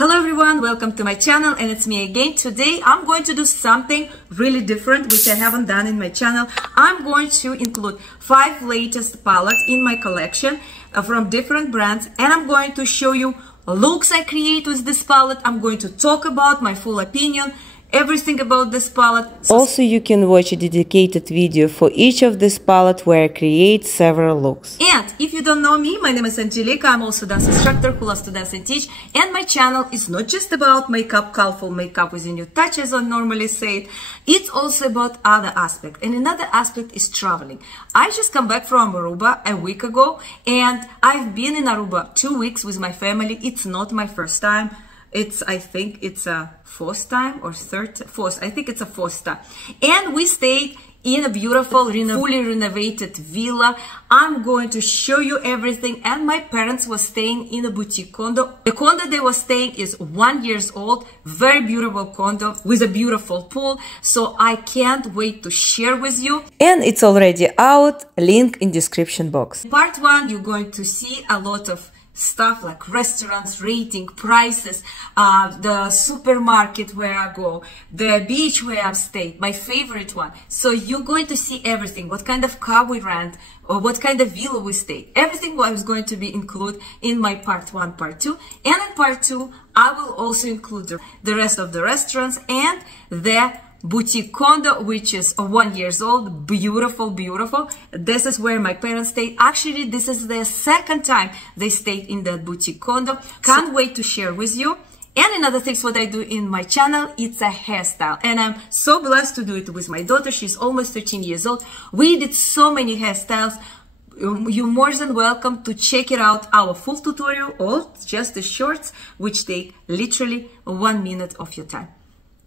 Hello everyone, welcome to my channel, and it's me again. Today I'm going to do something really different which I haven't done in my channel. I'm going to include 5 latest palettes in my collection from different brands, and I'm going to show you looks I create with this palette. I'm going to talk about my full opinion, everything about this palette. Also, you can watch a dedicated video for each of this palette where I create several looks. And if you don't know me, my name is Angelica. I'm also a dance instructor who loves to dance and teach. And my channel is not just about makeup, colorful makeup with a new touch, as I normally say it. It's also about other aspect. And another aspect is traveling. I just come back from Aruba a week ago, and I've been in Aruba 2 weeks with my family. It's not my first time. I think it's a fourth time or fourth. I think it's a fourth time. And we stayed in a beautiful, fully renovated villa. I'm going to show you everything. And my parents were staying in a boutique condo. The condo they were staying is 1 year old, very beautiful condo with a beautiful pool. So I can't wait to share with you. And it's already out, link in description box. Part 1, you're going to see a lot of stuff like restaurants, rating, prices, the supermarket where I go, the beach where I've stayed, my favorite one. So you're going to see everything, what kind of car we rent, or what kind of villa we stayed. Everything was going to be included in my part 1, part 2. And in part 2, I will also include the rest of the restaurants and the boutique condo, which is 1 year old, beautiful. This is where my parents stayed. Actually, this is their second time they stayed in that boutique condo. Can't wait to share with you. And another thing, what I do in my channel, it's a hairstyle, and I'm so blessed to do it with my daughter. She's almost 13 years old. We did so many hairstyles. You're more than welcome to check it out, our full tutorial, or just the shorts, which take literally 1 minute of your time.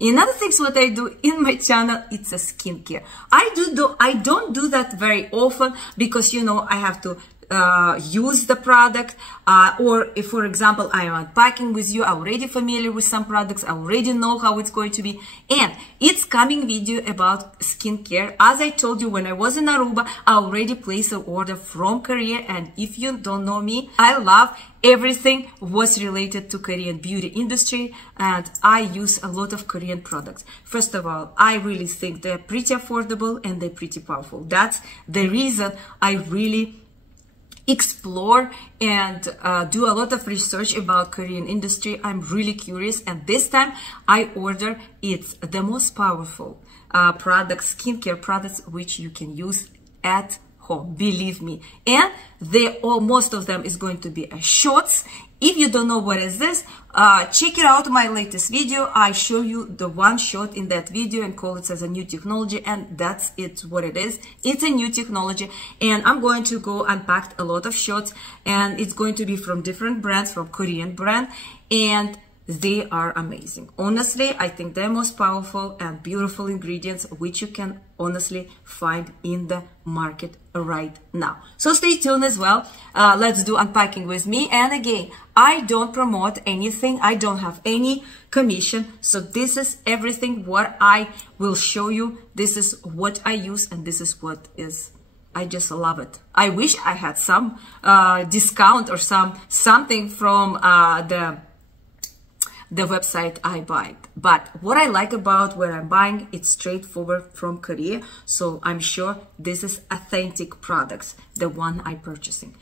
Another thing what I do in my channel, it's a skincare. I don't do that very often because, you know, I have to use the product, or if, for example, I am unpacking with you, I'm already familiar with some products, I already know how it's going to be. And it's coming video about skincare. As I told you, when I was in Aruba, I already placed an order from Korea. And if you don't know me, I love everything was related to Korean beauty industry, and I use a lot of Korean products. First of all, I really think they're pretty affordable and they're pretty powerful. That's the reason I really explore and do a lot of research about Korean industry. I'm really curious, and this time I order it's the most powerful products, skincare products, which you can use at home, believe me. And most of them is going to be shots. If you don't know what is this, check it out, my latest video. I show you the one shot in that video and call it as a new technology, and that's what it is. It's a new technology, and I'm going to go unpack a lot of shots, and it's going to be from different brands, from Korean brand, and they are amazing. Honestly, I think they're most powerful and beautiful ingredients which you can honestly find in the market right now. So stay tuned as well. Let's do unpacking with me. And again, I don't promote anything. I don't have any commission. So this is everything what I will show you. This is what I use, and this is what is. I just love it. I wish I had some discount or something from the website I buy it. But what I like about where I'm buying, it's straightforward from Korea. So I'm sure this is authentic products, the one I'm purchasing.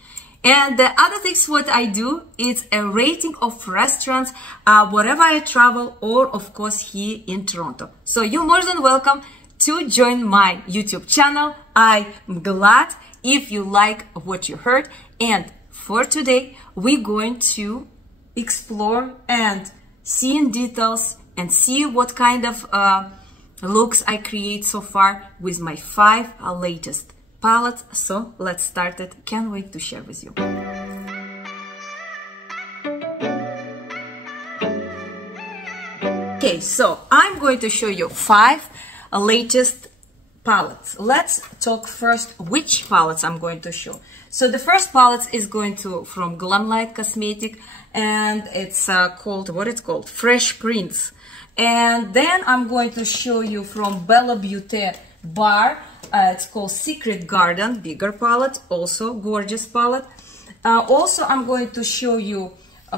And the other things what I do is a rating of restaurants, wherever I travel, or of course here in Toronto. So you're more than welcome to join my YouTube channel. I'm glad if you like what you heard. And for today, we're going to explore and see in details and see what kind of looks I create so far with my 5 latest palettes. So let's start it. Can't wait to share with you. Okay, so I'm going to show you 5 latest palettes. Let's talk first which palettes I'm going to show. So the first palette is going to from Glamlite Cosmetic, and it's called, what it's called, Fresh Prints. And then I'm going to show you from bellabeautébar, it's called Secret Garden, bigger palette, also gorgeous palette. Also I'm going to show you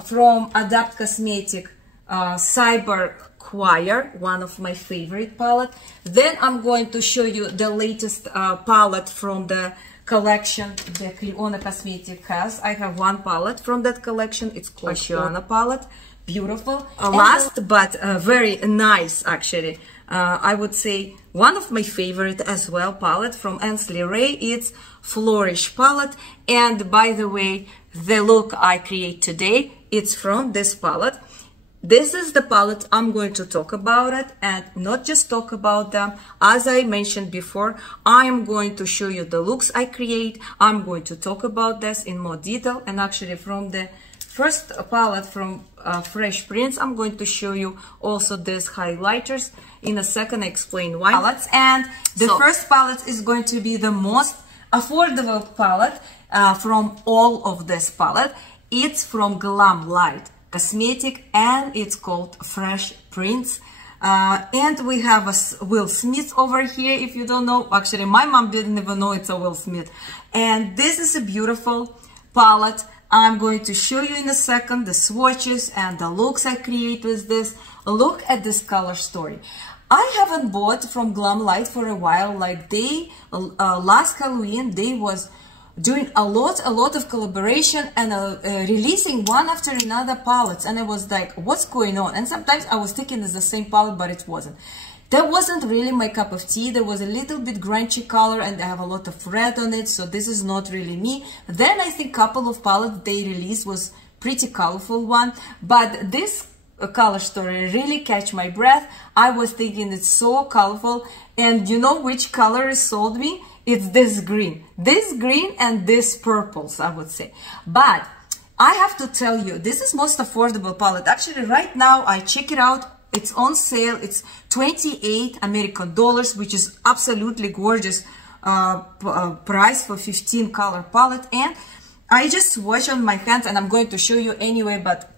from Adapt Cosmetic Cyborg Choir, one of my favorite palette. Then I'm going to show you the latest palette from the collection that Oceano Cosmetics has. I have one palette from that collection. It's called Oceano Palette. Beautiful. Last but very nice, actually. I would say one of my favorite as well palette from Ansley Ray. It's Flourish Palette. And by the way, the look I create today, it's from this palette. This is the palette I'm going to talk about it, and not just talk about them. As I mentioned before, I am going to show you the looks I create. I'm going to talk about this in more detail, and actually from the first palette from Fresh Prints, I'm going to show you also these highlighters. In a second, I explain why. Palettes, and the first palette is going to be the most affordable palette from all of this palette. It's from Glamlite Cosmetic, and it's called Fresh Prints. And we have a Will Smith over here. If you don't know, actually my mom didn't even know it's a Will Smith. And this is a beautiful palette. I'm going to show you in a second the swatches and the looks I create with this. Look at this color story. I haven't bought from Glamlite for a while. Like they last Halloween, they was doing a lot of collaboration and releasing one after another palettes, and I was like, what's going on? And sometimes I was thinking it's the same palette, but it wasn't. That wasn't really my cup of tea. There was a little bit grungy color, and I have a lot of red on it, so this is not really me. Then I think couple of palettes they released was pretty colorful one, but this color story really catch my breath. I was thinking it's so colorful, and you know which color is sold me? It's this green and this purples, I would say. But I have to tell you, this is most affordable palette. Actually, right now I check it out. It's on sale. It's 28 American dollars, which is absolutely gorgeous price for 15 color palette. And I just swatch on my hand, and I'm going to show you anyway, but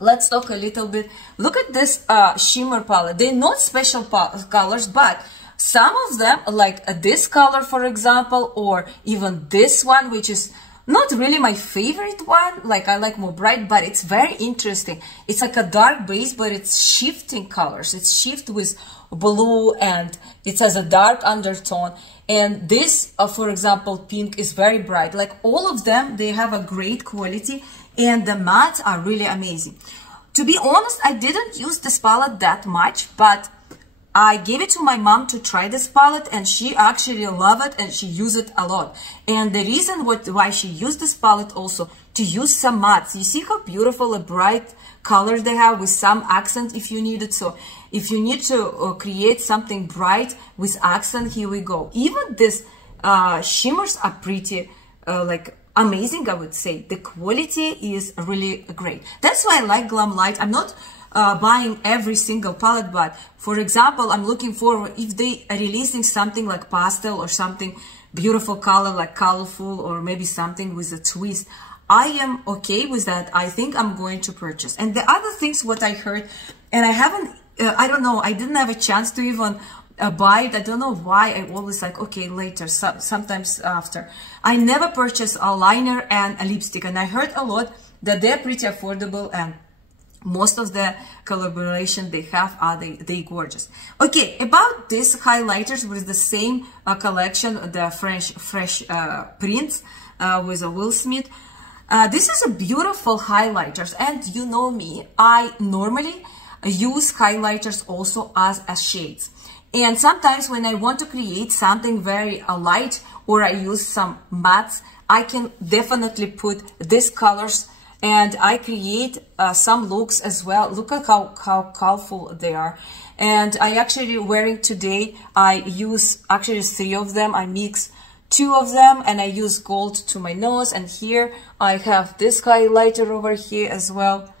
let's talk a little bit. Look at this shimmer palette. They're not special colors, but some of them, like this color, for example, or even this one, which is not really my favorite one. Like I like more bright, but it's very interesting. It's like a dark base, but it's shifting colors. It's shift with blue, and it has a dark undertone. And this, for example, pink is very bright. Like all of them, they have a great quality, and the mattes are really amazing. To be honest, I didn't use this palette that much, but I gave it to my mom to try this palette, and she actually loved it, and she used it a lot. And the reason why she used this palette also, to use some mattes. You see how beautiful a bright color they have with some accent if you need it. So if you need to create something bright with accent, here we go. Even this shimmers are pretty like amazing, I would say. The quality is really great. That's why I like Glamlite. I'm not buying every single palette, but for example, I'm looking forward if they are releasing something like pastel or something beautiful color, like colorful, or maybe something with a twist. I am okay with that. I think I'm going to purchase. And the other things what I heard, and I haven't, I don't know, I didn't have a chance to even buy it. I don't know why. I always like, okay, later, sometimes after. I never purchase a liner and a lipstick, and I heard a lot that they're pretty affordable, and most of the collaboration they have are they gorgeous. Okay, about these highlighters with the same collection, the fresh prints with a Will Smith. This is a beautiful highlighters, and you know me, I normally use highlighters also as shades. And sometimes when I want to create something very light, or I use some mattes, I can definitely put these colors, and I create some looks as well. Look at how colorful they are. And I actually wearing today, I use actually 3 of them. I mix 2 of them, and I use gold to my nose. And here I have this highlighter over here as well.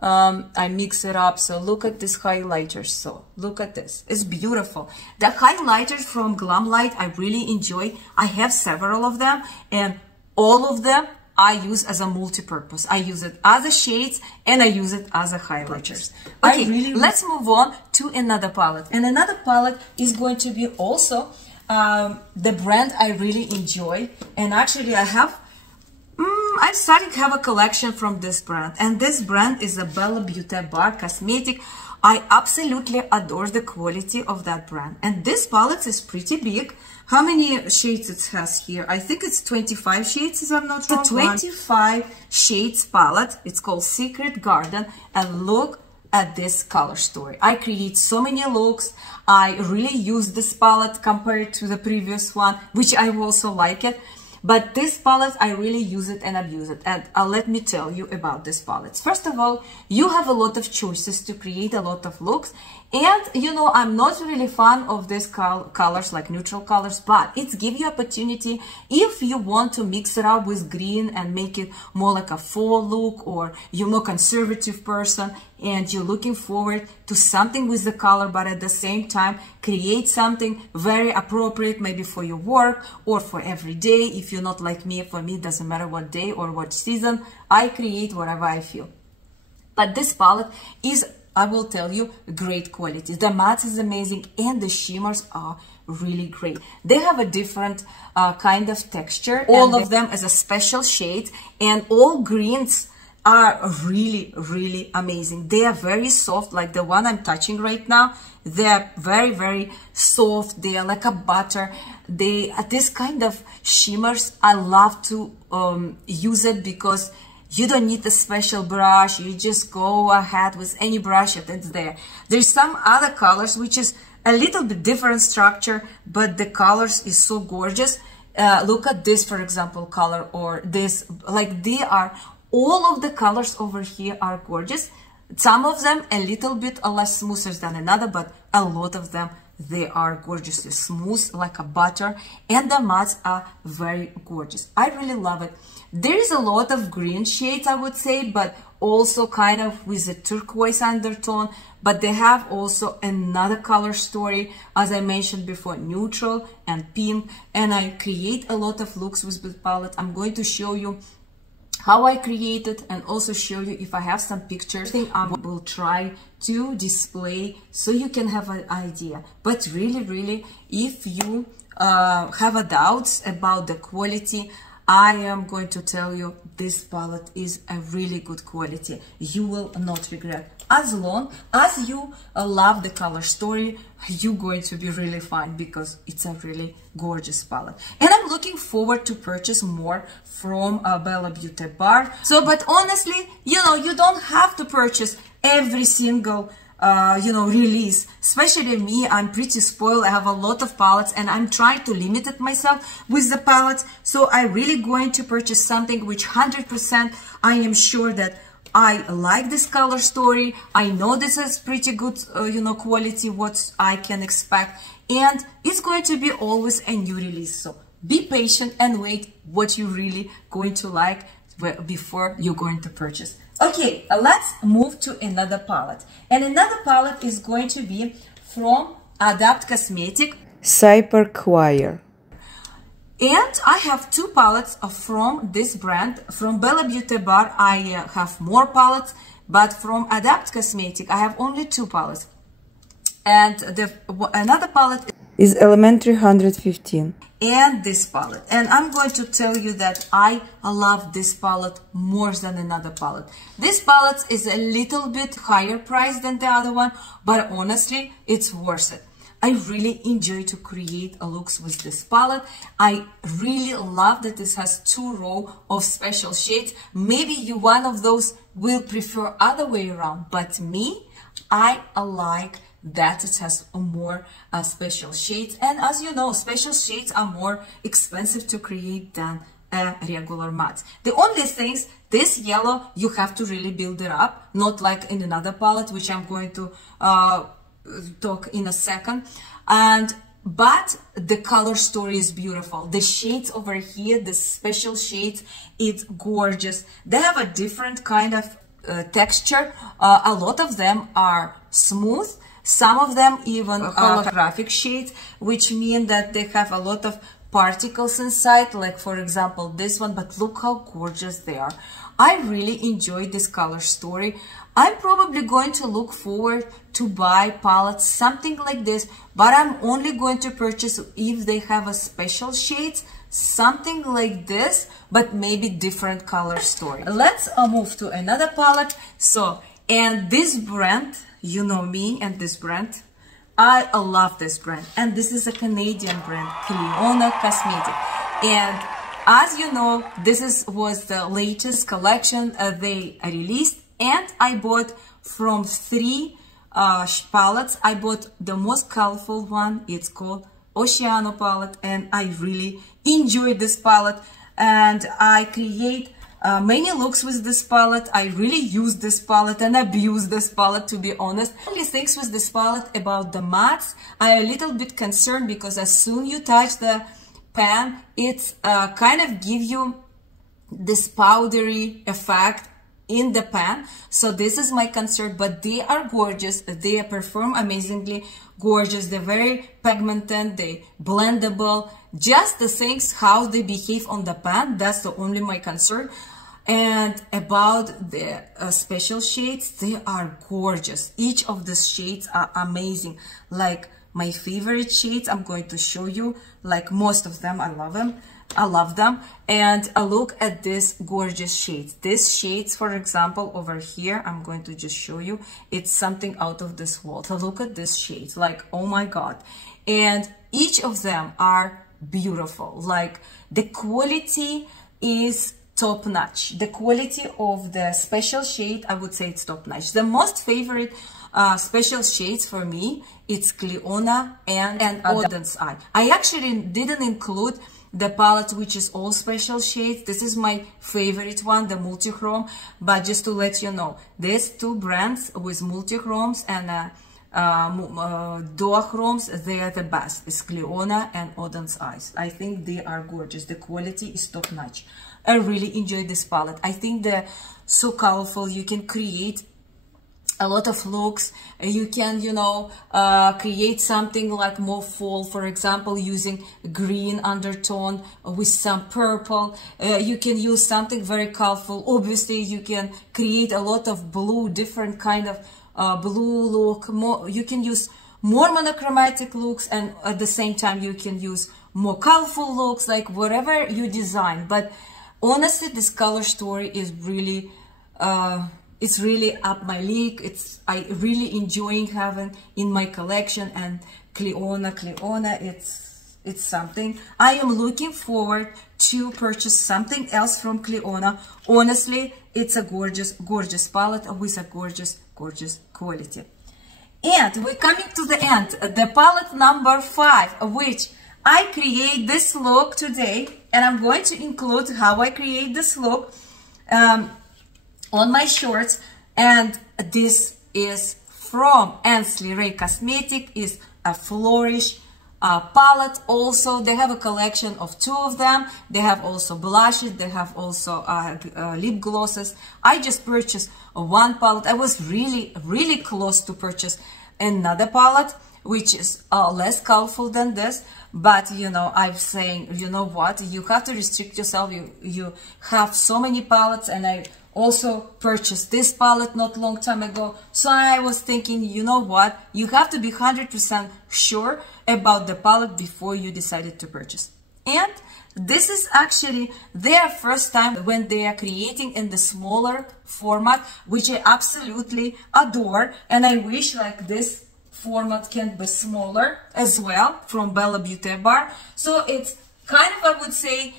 I mix it up. So look at this highlighters. So look at this. It's beautiful. The highlighters from Glamlite I really enjoy. I have several of them, and all of them I use as a multi-purpose. I use it as a shades, and I use it as a highlighters. Okay, let's move on to another palette. And another palette is going to be also the brand I really enjoy. And actually I have I'm starting to have a collection from this brand, and this brand is a bellabeautébar cosmetic. I absolutely adore the quality of that brand, and this palette is pretty big. How many shades it has here? I think it's 25 shades, if I'm not wrong. The 25 shades palette. It's called Secret Garden, and look at this color story. I create so many looks. I really use this palette compared to the previous one, which I also like it. But this palette, I really use it and abuse it. And let me tell you about this palette. First of all, you have a lot of choices to create a lot of looks. And, you know, I'm not really fan of these colors, like neutral colors, but it gives you opportunity if you want to mix it up with green and make it more like a fall look, or you're more conservative person and you're looking forward to something with the color, but at the same time create something very appropriate, maybe for your work or for every day. If you're not like me, for me it doesn't matter what day or what season, I create whatever I feel. But this palette is, I will tell you, great quality. The matte is amazing and the shimmers are really great. They have a different kind of texture, all of them as a special shade, and all greens are really, really amazing. They are very soft, like the one I'm touching right now. They're very, very soft. They are like a butter. They are this kind of shimmers. I love to use it because you don't need a special brush. You just go ahead with any brush and it's there. There's some other colors which is a little bit different structure, but the colors is so gorgeous. Look at this, for example, color, or this, like they are, all of the colors over here are gorgeous. Some of them a little bit less smoother than another, but a lot of them, they are gorgeously smooth, like a butter, and the mattes are very gorgeous. I really love it. There is a lot of green shades, I would say, but also kind of with a turquoise undertone, but they have also another color story, as I mentioned before, neutral and pink, and I create a lot of looks with this palette. I'm going to show you how I create it and also show you if I have some pictures. I will try to display so you can have an idea. But really, if you have a doubts about the quality, I am going to tell you this palette is a really good quality. You will not regret. As long as you love the color story, you're going to be really fine because it's a really gorgeous palette. And I'm looking forward to purchase more from bellabeautébar. So, but honestly, you know, you don't have to purchase every single you know, release. Especially me, I'm pretty spoiled. I have a lot of palettes and I'm trying to limit it myself with the palettes. So I'm really going to purchase something which 100% I am sure that I like this color story. I know this is pretty good, you know, quality, what I can expect. And it's going to be always a new release. So be patient and wait what you're really going to like before you're going to purchase. Okay, let's move to another palette. And another palette is going to be from Adapt Cosmetic, Cyborg Wire. And I have two palettes from this brand. From bellabeautébar, I have more palettes, but from Adapt Cosmetic, I have only two palettes. And another palette is Elementary 115. And this palette. And I'm going to tell you that I love this palette more than another palette. This palette is a little bit higher price than the other one, but honestly, it's worth it. I really enjoy to create looks with this palette. I really love that this has two rows of special shades. Maybe you one of those will prefer other way around, but me, I like that it has more special shades. And as you know, special shades are more expensive to create than a regular matte. The only things, this yellow, you have to really build it up, not like in another palette, which I'm going to talk in a second. But the color story is beautiful. The shades over here, the special shades, it's gorgeous. They have a different kind of texture. A lot of them are smooth. Some of them even holographic shades, which mean that they have a lot of particles inside, like for example this one, but look how gorgeous they are. I really enjoy this color story. I'm probably going to look forward to buy palettes, something like this, but I'm only going to purchase if they have a special shades, something like this, but maybe different color story. Let's move to another palette. So, and this brand, you know me and this brand, I love this brand, and this is a Canadian brand, Oceano Cosmetic. And as you know, this was the latest collection they released, and I bought from 3 palettes. I bought the most colorful one. It's called Oceano Palette, and I really enjoy this palette, and I create many looks with this palette. I really use this palette and abuse this palette, to be honest. Only things with this palette about the mattes, I'm a little bit concerned because as soon you touch the pan, it's kind of give you this powdery effect in the pan. So this is my concern, but they are gorgeous. They perform amazingly gorgeous. They're very pigmented, they blendable. Just the things how they behave on the pan, that's the only my concern. And about the special shades, they are gorgeous. Each of the shades are amazing. Like my favorite shades, I'm going to show you. Like most of them, I love them. I love them. And look at this gorgeous shades. This shades, for example, over here, I'm going to just show you. It's something out of this world. So look at this shades, like, oh my God. And each of them are beautiful. Like the quality is top notch. The quality of the special shade, I would say it's top notch. The most favorite special shades for me, it's Cleona and Auden's Eye. I actually didn't include the palette which is all special shades. This is my favorite one, the multi-chrome, but just to let you know, these 2 brands with multi-chromes and duochromes, they are the best. It's Cleona and Auden's Eyes. I think they are gorgeous. The quality is top notch. I really enjoy this palette. I think they're so colorful. You can create a lot of looks. You can, you know, create something like more fall, for example, using green undertone with some purple. You can use something very colorful. Obviously, you can create a lot of blue, different kind of blue look. You can use more monochromatic looks, and at the same time, you can use more colorful looks, like whatever you design. But honestly, this color story is really it's really up my league. I really enjoying having in my collection. And Cleona, it's something. I am looking forward to purchase something else from Cleona. Honestly, it's a gorgeous palette with a gorgeous quality. And we're coming to the end. The palette number 5, which I create this look today, and I'm going to include how I create this look on my shorts. And this is from Ainsley Ray Cosmetic, is a Flourish palette. Also, they have a collection of 2 of them. They have also blushes, they have also lip glosses. I just purchased 1 palette. I was really close to purchase another palette, which is less colorful than this. But you know, I'm saying, you know what, you have to restrict yourself. You have so many palettes, and I also purchased this palette not long time ago. So I was thinking, you know what, you have to be 100% sure about the palette before you decided to purchase. And this is actually their first time when they are creating in the smaller format, which I absolutely adore. And I wish like this format can be smaller as well, from bellabeautébar. So it's kind of, I would say,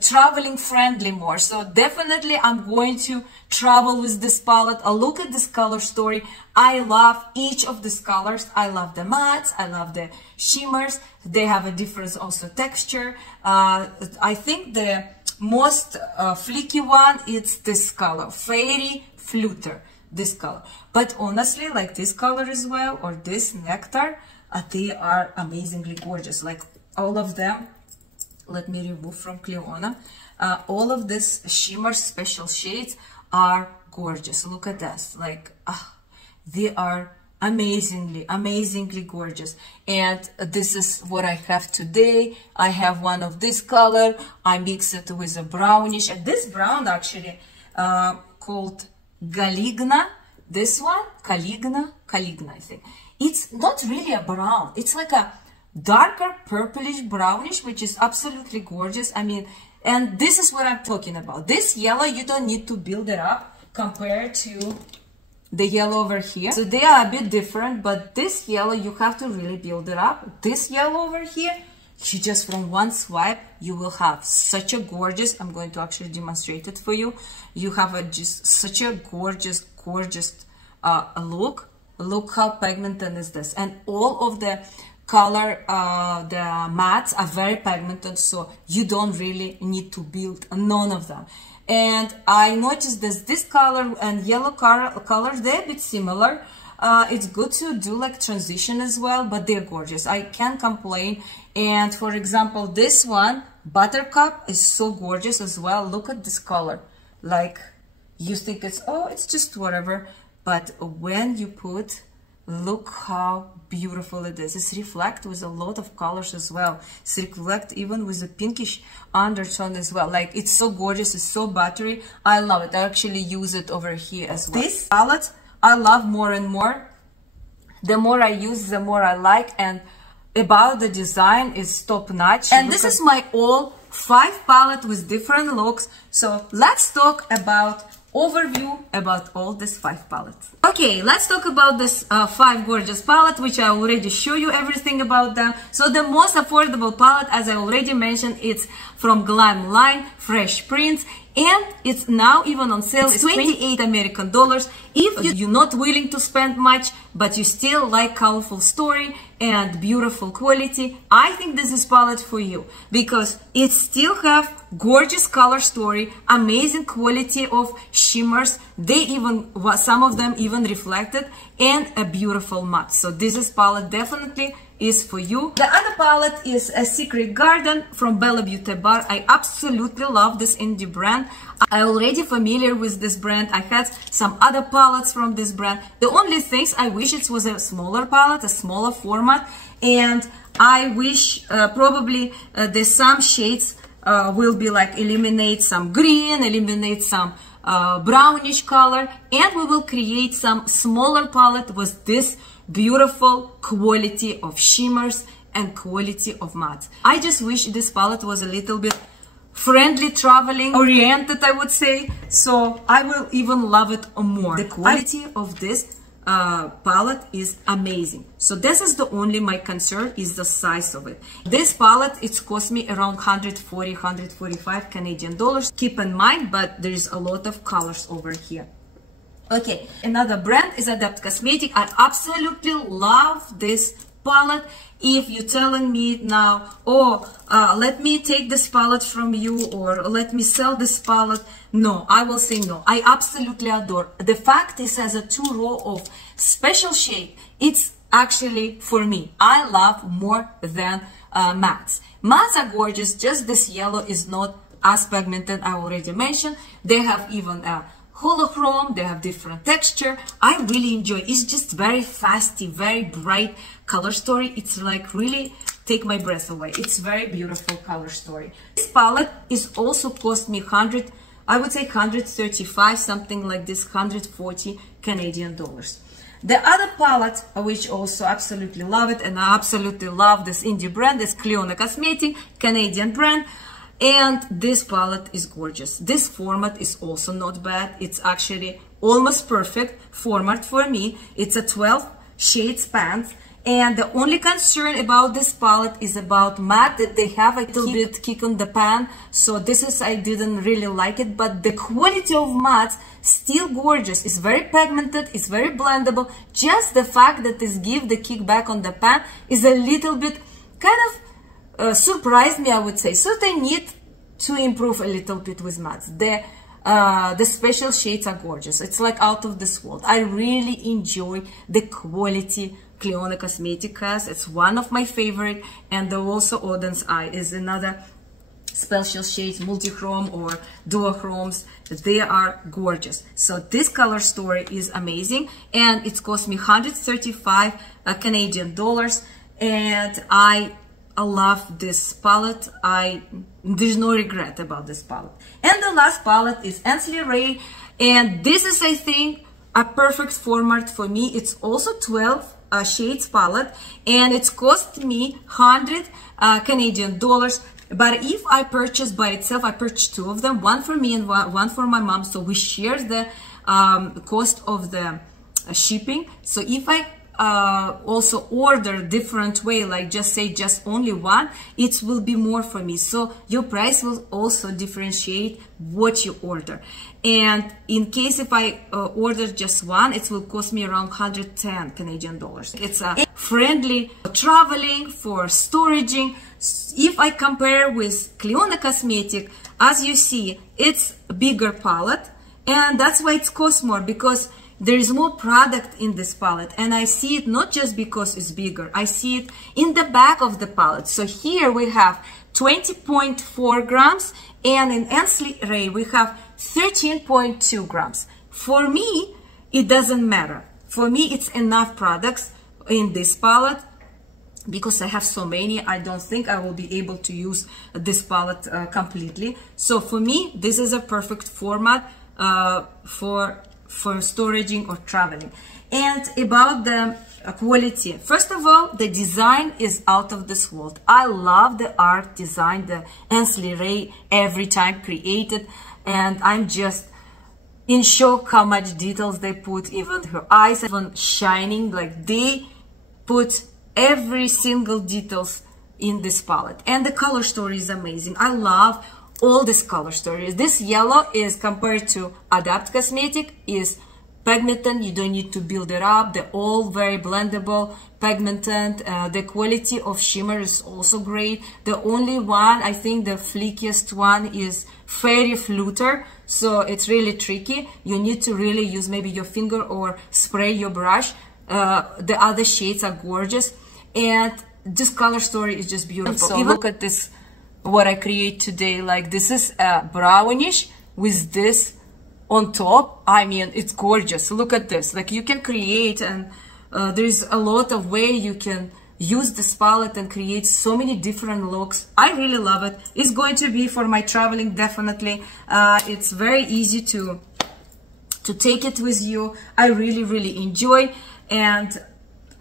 traveling friendly more. So definitely I'm going to travel with this palette. Look at this color story. I love each of these colors. I love the mattes, I love the shimmers. They have a different also texture. I think the most flicky one, it's this color, Fairy Flutter, this color. But honestly, like this color as well, or this Nectar, they are amazingly gorgeous. Like all of them. Let me remove from Cleona. All of this shimmer special shades are gorgeous. Look at this. Like, they are amazingly gorgeous. And this is what I have today. I have one of this color. I mix it with a brownish. And this brown actually called Caligna. This one, Caligna, I think. It's not really a brown. It's like a darker purplish brownish, which is absolutely gorgeous. I mean, and this is what I'm talking about. This yellow, you don't need to build it up compared to the yellow over here. So they are a bit different, but this yellow, you have to really build it up. This yellow over here, you just from one swipe, you will have such a gorgeous, I'm going to actually demonstrate it for you. You have a just such a gorgeous, gorgeous look. Look how pigmented is this. And all of the color, the mattes are very pigmented, so you don't really need to build none of them. And I noticed this color and yellow colors, they're a bit similar. It's good to do like transition as well, but they're gorgeous. I can't complain. And for example, this one, Buttercup, is so gorgeous as well. Look at this color. Like, you think it's, oh, it's just whatever. But when you put, look how beautiful it is. It's reflect with a lot of colors as well. It's reflect even with a pinkish undertone as well. Like, it's so gorgeous. It's so buttery. I love it. I actually use it over here as well. This palette, I love more and more. The more I use, the more I like. And about the design is top notch. And this is my all 5 palette with different looks. So let's talk about overview about all this 5 palettes. Okay, let's talk about this 5 gorgeous palette, which I already show you everything about them. So the most affordable palette, as I already mentioned, it's from Glamlite, Fresh Prints, and it's now even on sale. It's 28 American dollars. If you're not willing to spend much, but you still like colorful story and beautiful quality, I think this is palette for you, because it still have gorgeous color story, amazing quality of shimmers. They even, some of them even reflected, and a beautiful matte. So this is palette definitely is for you. The other palette is a Secret Garden from bellabeautébar. I absolutely love this indie brand. I already familiar with this brand. I had some other palettes from this brand. The only things I wish it was a smaller palette, a smaller format, and I wish probably there's some shades will be like eliminate some green, eliminate some brownish color, and we will create some smaller palette with this beautiful quality of shimmers and quality of mattes. I just wish this palette was a little bit friendly, traveling oriented, I would say, so I will even love it more. The quality of this palette is amazing. So this is the only my concern is the size of it. This palette, it's cost me around 140, 145 Canadian dollars. Keep in mind, but there is a lot of colors over here. Okay, another brand is Adept Cosmetic. I absolutely love this palette. If you're telling me now, oh, let me take this palette from you, or let me sell this palette, no, I will say no. I absolutely adore. The fact this has a 2 row of special shade, it's actually for me. I love more than mattes. Mattes are gorgeous, just this yellow is not as pigmented, I already mentioned. They have even a holochrome, they have different texture. I really enjoy. It's just very fasty, very bright color story. It's like really take my breath away. It's very beautiful color story. This palette is also cost me I would say 135, something like this, 140 Canadian dollars. The other palette, which also absolutely love it, and I absolutely love this indie brand, is Oceano Cosmetic, Canadian brand. And this palette is gorgeous. This format is also not bad. It's actually almost perfect format for me. It's a 12 shades pants. And the only concern about this palette is about matte, that they have a little bit kick on the pan. So this is, I didn't really like it, but the quality of matte still gorgeous. It's very pigmented, it's very blendable. Just the fact that this give the kickback on the pan is a little bit kind of surprised me, I would say. So they need to improve a little bit with mattes. The special shades are gorgeous. It's like out of this world. I really enjoy the quality Oceano Cosmetic has. It's one of my favorite, and also Odin's Eye is another special shades, multi-chrome or duochromes. They are gorgeous. So this color story is amazing, and it cost me 135 Canadian dollars, and I love this palette. There's no regret about this palette. And the last palette is Ainsley Ray, and this is, I think, a perfect format for me. It's also 12 shades palette, and it's cost me 100 Canadian dollars. But if I purchase by itself, I purchased two of them, one for me and one for my mom, so we share the cost of the shipping. So if I also order different way, like just say just only one, it will be more for me. So your price will also differentiate what you order. And in case if I order just one, it will cost me around 110 Canadian dollars. It's a friendly traveling for storaging. If I compare with Clionadh Cosmetic, as you see, it's a bigger palette, and that's why it costs more, because there is more product in this palette, and I see it not just because it's bigger, I see it in the back of the palette. So here we have 20.4 grams, and in Ainsley Ray we have 13.2 grams. For me, it doesn't matter. For me, it's enough products in this palette. Because I have so many, I don't think I will be able to use this palette completely. So for me, this is a perfect format for storaging or traveling. And about the quality, first of all, the design is out of this world. I love the art design, the Ainsley Ray every time created, and I'm just in shock how much details they put. Even her eyes even shining, like they put every single details in this palette. And the color story is amazing. I love all this color story. This yellow is compared to Adapt Cosmetic is pigmented. You don't need to build it up. They're all very blendable, pigmented. The quality of shimmer is also great. The only one, I think the fleekiest one is Fairy Flutter. So it's really tricky. You need to really use maybe your finger or spray your brush. The other shades are gorgeous, and this color story is just beautiful. So look at this, what I create today. Like this is brownish with this on top. I mean, it's gorgeous. Look at this. Like you can create, and there's a lot of way you can use this palette and create so many different looks. I really love it. It's going to be for my traveling, definitely. It's very easy to take it with you. I really enjoy. And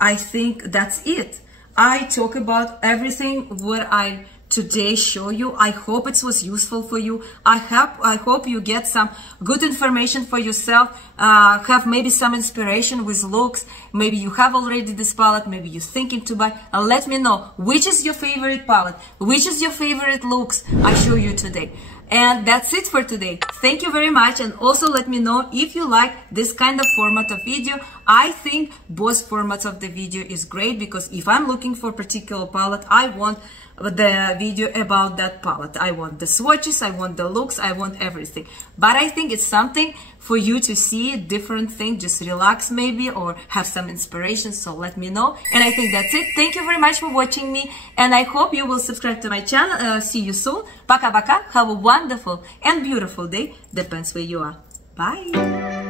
I think that's it. I talk about everything what I today show you. I hope it was useful for you. I hope you get some good information for yourself, have maybe some inspiration with looks. Maybe you have already this palette, maybe you're thinking to buy. Let me know which is your favorite palette, which is your favorite looks I show you today. And that's it for today. Thank you very much. And also let me know if you like this kind of format of video. I think both formats of the video is great, because if I'm looking for a particular palette, I want the video about that palette. I want the swatches, I want the looks, I want everything. But I think it's something for you to see, different thing, just relax maybe, or have some inspiration. So let me know. And I think that's it. Thank you very much for watching me, and I hope you will subscribe to my channel. See you soon. Пока-пока. Have a wonderful and beautiful day. Depends where you are. Bye.